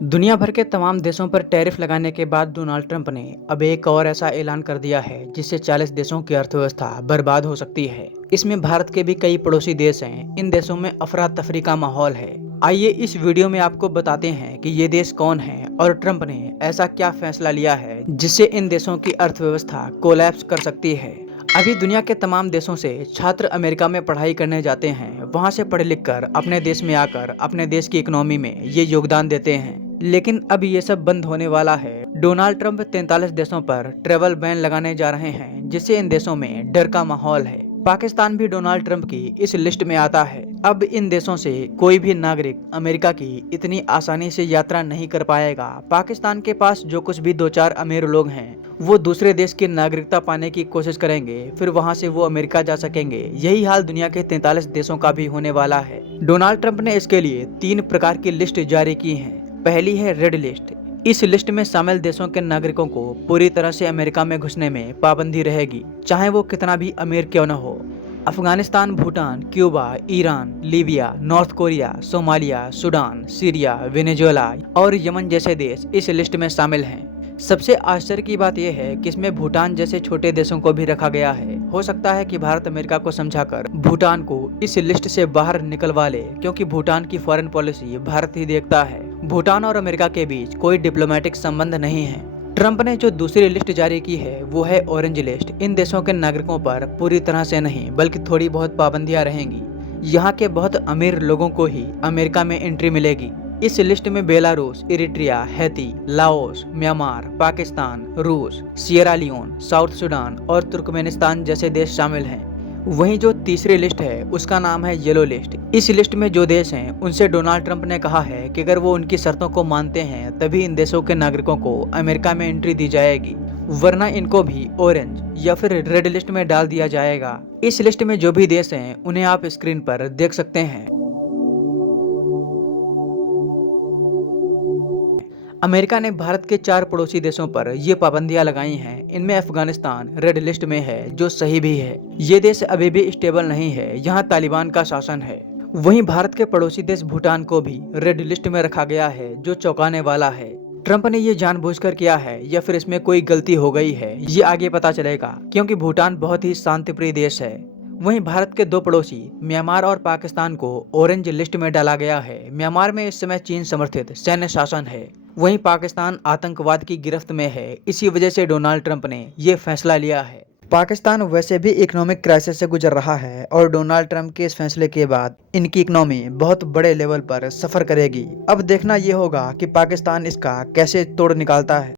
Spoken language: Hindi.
दुनिया भर के तमाम देशों पर टैरिफ लगाने के बाद डोनाल्ड ट्रंप ने अब एक और ऐसा ऐलान कर दिया है जिससे 40 देशों की अर्थव्यवस्था बर्बाद हो सकती है। इसमें भारत के भी कई पड़ोसी देश हैं। इन देशों में अफरा तफरी का माहौल है। आइए इस वीडियो में आपको बताते हैं कि ये देश कौन है और ट्रंप ने ऐसा क्या फैसला लिया है जिससे इन देशों की अर्थव्यवस्था कोलैप्स कर सकती है। अभी दुनिया के तमाम देशों से छात्र अमेरिका में पढ़ाई करने जाते हैं। वहां से पढ़ लिख कर अपने देश में आकर अपने देश की इकोनॉमी में ये योगदान देते हैं। लेकिन अब ये सब बंद होने वाला है। डोनाल्ड ट्रंप 43 देशों पर ट्रेवल बैन लगाने जा रहे हैं जिससे इन देशों में डर का माहौल है। पाकिस्तान भी डोनाल्ड ट्रंप की इस लिस्ट में आता है। अब इन देशों से कोई भी नागरिक अमेरिका की इतनी आसानी से यात्रा नहीं कर पाएगा। पाकिस्तान के पास जो कुछ भी दो चार अमीर लोग हैं वो दूसरे देश की नागरिकता पाने की कोशिश करेंगे, फिर वहां से वो अमेरिका जा सकेंगे। यही हाल दुनिया के 43 देशों का भी होने वाला है। डोनाल्ड ट्रंप ने इसके लिए 3 प्रकार की लिस्ट जारी की है। पहली है रेड लिस्ट। इस लिस्ट में शामिल देशों के नागरिकों को पूरी तरह से अमेरिका में घुसने में पाबंदी रहेगी, चाहे वो कितना भी अमीर क्यों न हो। Afghanistan, Bhutan, Cuba, Iran, Libya, north Korea, Somalia, Sudan, Syria, Venezuela और यमन जैसे देश इस लिस्ट में शामिल हैं। सबसे आश्चर्य की बात यह है कि इसमें भूटान जैसे छोटे देशों को भी रखा गया है। हो सकता है कि भारत अमेरिका को समझाकर भूटान को इस लिस्ट से बाहर निकलवा ले, क्योंकि भूटान की फॉरेन पॉलिसी भारत ही देखता है। भूटान और अमेरिका के बीच कोई डिप्लोमेटिक संबंध नहीं है। ट्रंप ने जो दूसरी लिस्ट जारी की है वो है ऑरेंज लिस्ट। इन देशों के नागरिकों पर पूरी तरह से नहीं बल्कि थोड़ी बहुत पाबंदियां रहेंगी। यहाँ के बहुत अमीर लोगों को ही अमेरिका में एंट्री मिलेगी। इस लिस्ट में Belarus, Eritrea, Haiti, Laos, Myanmar, Pakistan, रूस, सियरा लियोन, साउथ सूडान और तुर्कमेनिस्तान जैसे देश शामिल हैं। वहीं जो तीसरी लिस्ट है उसका नाम है येलो लिस्ट। इस लिस्ट में जो देश हैं उनसे डोनाल्ड ट्रंप ने कहा है कि अगर वो उनकी शर्तों को मानते हैं तभी इन देशों के नागरिकों को अमेरिका में एंट्री दी जाएगी, वरना इनको भी ऑरेंज या फिर रेड लिस्ट में डाल दिया जाएगा। इस लिस्ट में जो भी देश हैं उन्हें आप स्क्रीन पर देख सकते हैं। अमेरिका ने भारत के 4 पड़ोसी देशों पर ये पाबंदियां लगाई हैं। इनमें अफगानिस्तान रेड लिस्ट में है, जो सही भी है। ये देश अभी भी स्टेबल नहीं है, यहाँ तालिबान का शासन है। वहीं भारत के पड़ोसी देश भूटान को भी रेड लिस्ट में रखा गया है, जो चौंकाने वाला है। ट्रंप ने ये जानबूझकर किया है या फिर इसमें कोई गलती हो गई है, ये आगे पता चलेगा, क्योंकि भूटान बहुत ही शांतिप्रिय देश है। वहीं भारत के 2 पड़ोसी म्यांमार और पाकिस्तान को ऑरेंज लिस्ट में डाला गया है। म्यांमार में इस समय चीन समर्थित सैन्य शासन है। वहीं पाकिस्तान आतंकवाद की गिरफ्त में है। इसी वजह से डोनाल्ड ट्रंप ने ये फैसला लिया है। पाकिस्तान वैसे भी इकोनॉमिक क्राइसिस से गुजर रहा है और डोनाल्ड ट्रंप के इस फैसले के बाद इनकी इकोनॉमी बहुत बड़े लेवल पर सफर करेगी। अब देखना ये होगा कि पाकिस्तान इसका कैसे तोड़ निकालता है।